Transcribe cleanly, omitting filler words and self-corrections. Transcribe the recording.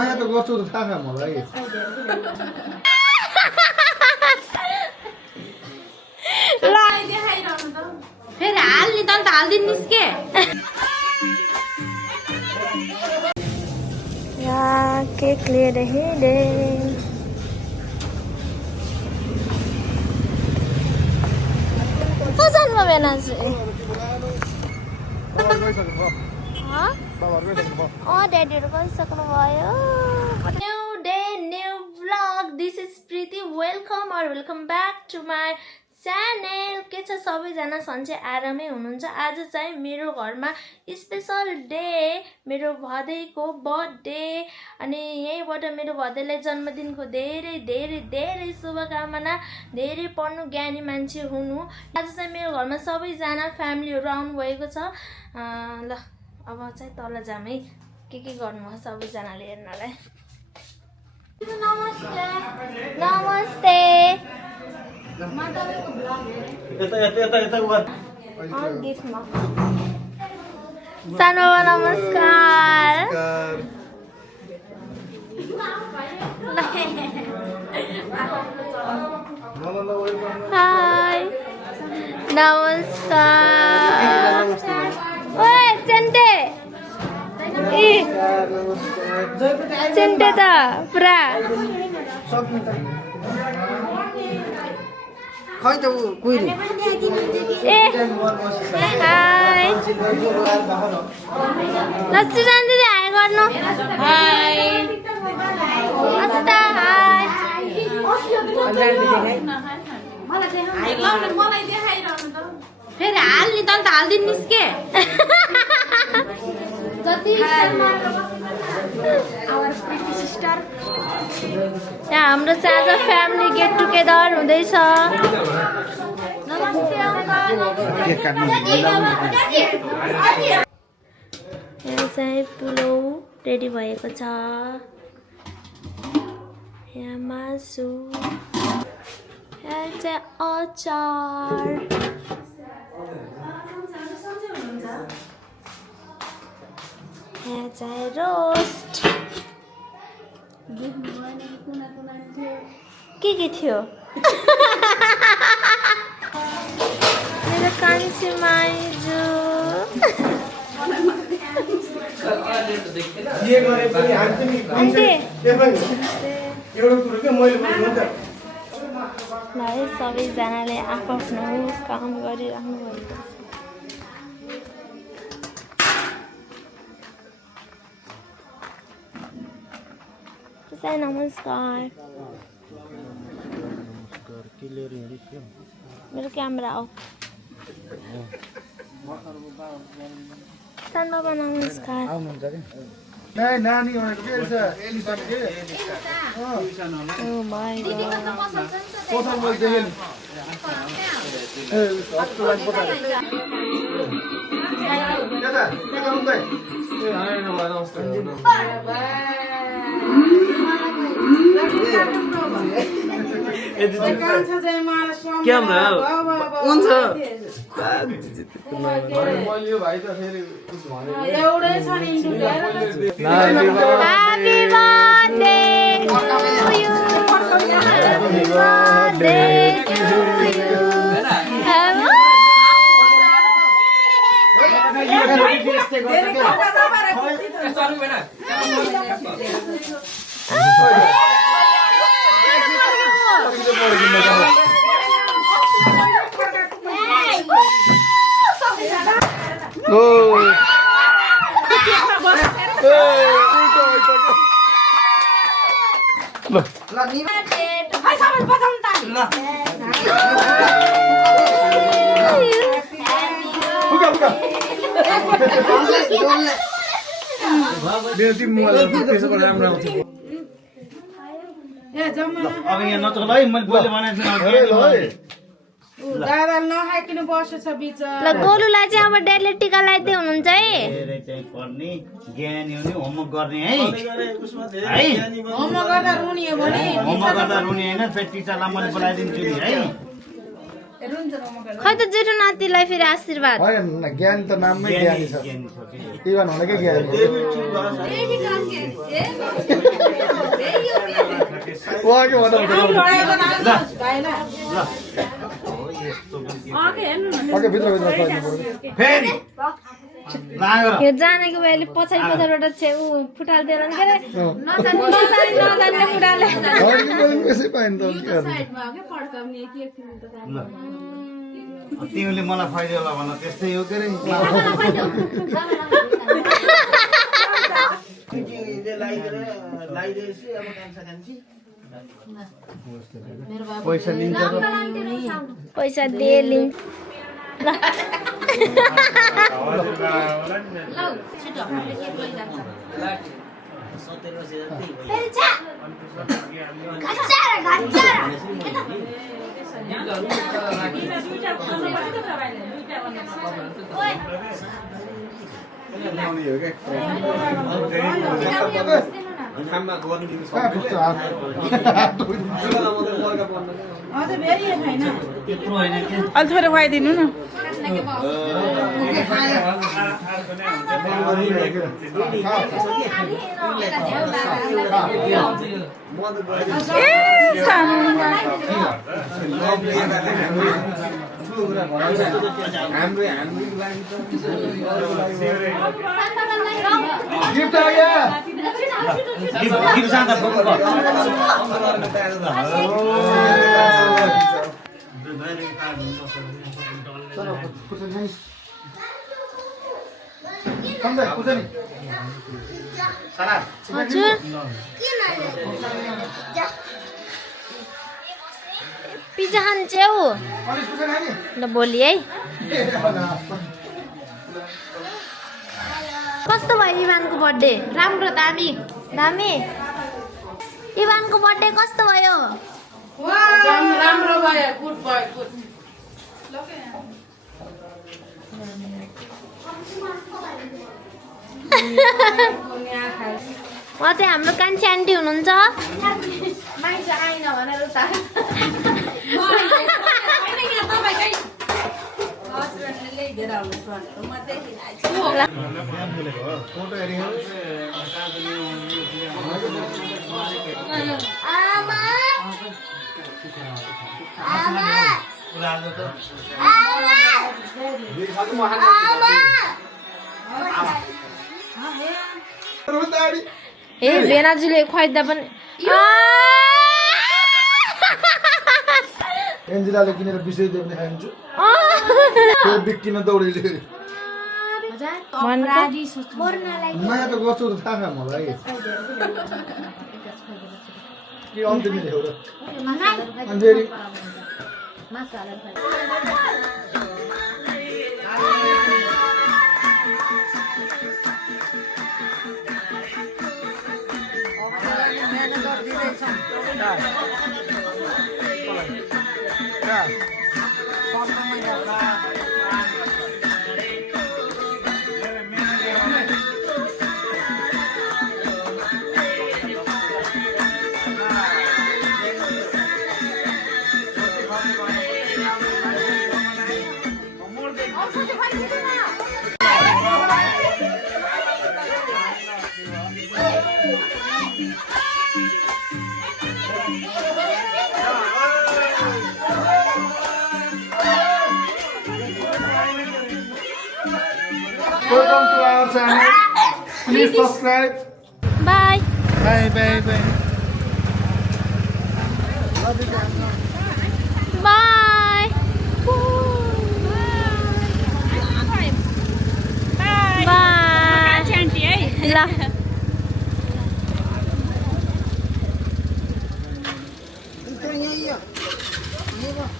माया त गर्छु त थाहा मलाई फेरि हाल्ने त हालिदिनुहोस् के यहाँ केक लिएर हिँडे कसानमा बेना चाहिँ ड्याडीहरू गइसक्नु भयो new day new vlog this is Preeti welcome back to my channel के छ सबैजना सन्चै आरामै हुनुहुन्छ आज चाहिँ मेरो घरमा स्पेसल डे मेरो भदैको बर्थडे अनि यहीँबाट मेरो भदैलाई जन्मदिनको धेरै धेरै धेरै शुभकामना धेरै पढ्नु ज्ञानी मान्छे हुनु आज चाहिँ मेरो घरमा सबैजना फ्यामिलीहरू आउनुभएको छ ल अब चाहिँ तल जाम है के गर्नुभयो सबैजनाले हेर्नलाई नमस्ते नमस्ते सानो नमस्कार हाय नमस्कार ओए चेन्टे चेन्टे त पुरा खै त कुइल ए हाय लस्सी जान्दै हाय गर्नु हाय अस्ता हाय फेरि हाल्ने त हालिदिनुहोस् के जति यहाँ हाम्रो चाहिँ आज फ्यामिली गेट टुगेदर हुँदैछ यहाँ चाहिँ पुलाउ रेडी भएको छ यहाँ मासु यहाँ चाहिँ अचार यहाँ चाहिँ रोस्ट के थियो मेरो कान्छी माइजू सबैजनाले आफ्नो काम गरिराख्नु भएको छ नमस्कार मेरो क्यामेरा हो सान बाबा नमस्कार नानी भनेको के छ एलिसा के ओ माय गॉड कोठा बोल देखेन ए अस्को लागि पता दादा के गर्नु ए हाय नमस्कार क्यामेरा हुन्छ मैले भाइ त फेरि एउटै छ नि Happy birthday to you. Happy birthday to you. अब यहाँ नचल है मैले बोले दादा नखाइकिन बसेछ बिच ल गोलुलाई चाहिँ अब ड्याडीले टिका लगाइदिए हुनुहुन्छ है चाहिँ पढ्ने ज्ञानी हो नि होमवर्क गर्ने है होमवर्क गर्दा रुनी हो भने होमवर्क गर्दा रुने हैन फेरि टिचरलाई मैले बोलाइदिन्छु नि है खै त जेठो नातिलाई फेरि आशीर्वाद होइन ज्ञान त नाममै ज्ञानी छ इvan भनेकै ज्ञानी उहाँकै भन्दा भित्र फेरि यो जानेको भएले पछाडिबाट छेउ फुटाल्दिएर के अरे नजान्ने फुटाले यसै पाइन त तिमीले मलाई फाइदेला भन त्यस्तै हो के अरे पैसा लिन्छ पैसा दे लिन्छ अलि थोरै खुवाइदिनु न गिफ्ट आ गया गिफ्ट सादा चलो कुछ नहीं कम दे कुछ नहीं सलाद हजुर पिज्जा खान्छौ अनि कुछ नहीं ल भोलि है कस्तो भयो इभानको बर्थडे राम्रो दामी दामी इभानको बर्थडे कस्तो भयो राम्रो भयो गुड भयो गुड उहाँ चाहिँ हाम्रो कान्छी आन्टी हुनुहुन्छ ए बेनाजुले खुवाइदा पनि एन्जिलाले किनेर बिसै देख्ने खान्छु त्यो बिक्किन दौडेले नयाँ त गर्छु त थाहा मलाई के अन्तिम देख्यो र अनि welcome to our channel. Please subscribe. Bye. Bye bye bye. Bye. Bye. Bye.